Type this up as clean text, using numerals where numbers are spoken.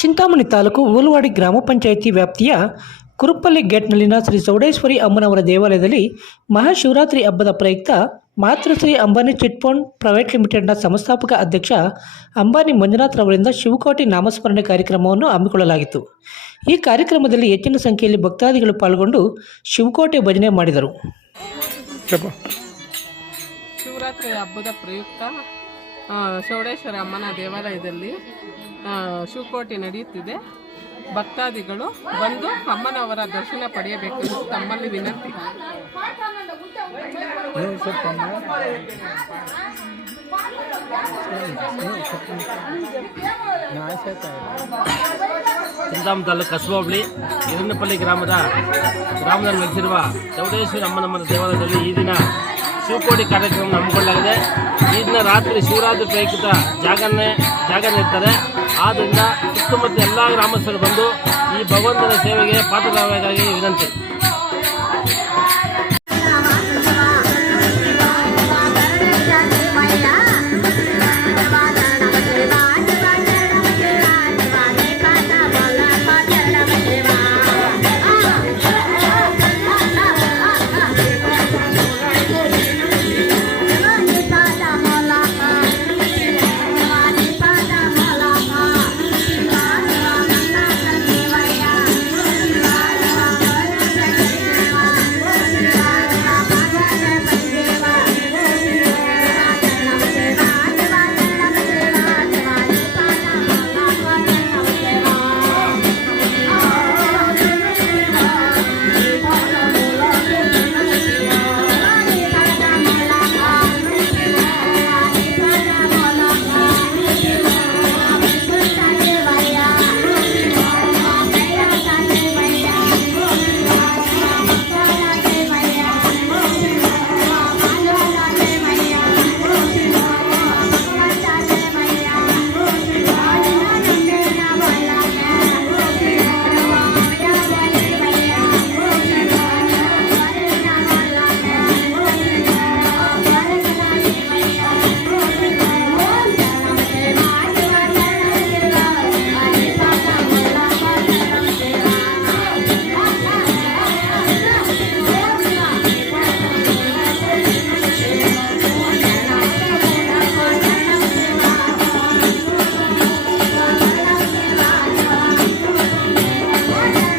ಚಿಂತಾಮಣಿ ತಾಲೂಕು ಊಲವಾಡಿ ಗ್ರಾಮ ಪಂಚಾಯಿತಿ ವ್ಯಾಪ್ತಿಯ ಕುರುಪ್ಪಲ್ಲಿ ಗೇಟ್ನಲ್ಲಿನ ಶ್ರೀ ಚೌಡೇಶ್ವರಿ ಅಮ್ಮನವರ ದೇವಾಲಯದಲ್ಲಿ ಮಹಾಶಿವರಾತ್ರಿ ಹಬ್ಬದ ಪ್ರಯುಕ್ತ ಮಾತೃಶ್ರೀ ಅಂಬಾನಿ ಚಿಟ್ ಫಂಡ್ ಪ್ರೈವೇಟ್ ಲಿಮಿಟೆಡ್ನ ಸಂಸ್ಥಾಪಕ ಅಧ್ಯಕ್ಷ ಅಂಬಾನಿ ಮಂಜುನಾಥ್ ರವರಿಂದ ಶಿವಕೋಟಿ ನಾಮಸ್ಮರಣೆ ಕಾರ್ಯಕ್ರಮವನ್ನು ಹಮ್ಮಿಕೊಳ್ಳಲಾಗಿತ್ತು. ಈ ಕಾರ್ಯಕ್ರಮದಲ್ಲಿ ಹೆಚ್ಚಿನ ಸಂಖ್ಯೆಯಲ್ಲಿ ಭಕ್ತಾದಿಗಳು ಪಾಲ್ಗೊಂಡು ಶಿವಕೋಟೆ ಭಜನೆ ಮಾಡಿದರು. ಶಿವರಾತ್ರಿ ಹಬ್ಬದ ಪ್ರಯುಕ್ತ ಚೌಡೇಶ್ವರಿ ಅಮ್ಮನ ದೇವಾಲಯದಲ್ಲಿ ಶಿವಕೋಟಿ ನಡೆಯುತ್ತಿದೆ. ಭಕ್ತಾದಿಗಳು ಬಂದು ಅಮ್ಮನವರ ದರ್ಶನ ಪಡೆಯಬೇಕೆಂದು ತಮ್ಮಲ್ಲಿ ವಿನಂತಿ. ಚಿಂತಾಮಣಿ ತಾಲೂಕು ಕಸಬಾ ಹೋಬಳಿ ಹಿರಣ್ಣಪಲ್ಲಿ ಗ್ರಾಮದಲ್ಲಿ ನೆಲೆಸಿರುವ ಚೌಡೇಶ್ವರಿ ಅಮ್ಮನಮ್ಮನ ದೇವಾಲಯದಲ್ಲಿ ಈ ದಿನ ಶಿವಕೋಟಿ ಕಾರ್ಯಕ್ರಮ ಹಮ್ಮಿಕೊಳ್ಳಲಾಗಿದೆ. ಈ ದಿನ ರಾತ್ರಿ ಶಿವರಾತ್ರಿ ಪ್ರಯುಕ್ತ ಜಾಗರಣೆ ಇರ್ತದೆ. ಆದ್ದರಿಂದ ಸುತ್ತಮುತ್ತ ಎಲ್ಲ ಗ್ರಾಮಸ್ಥರು ಬಂದು ಈ ಭಗವಂತನ ಸೇವೆಗೆ ಪಾತ್ರರಾಗಬೇಕಾಗಿ ವಿನಂತಿ.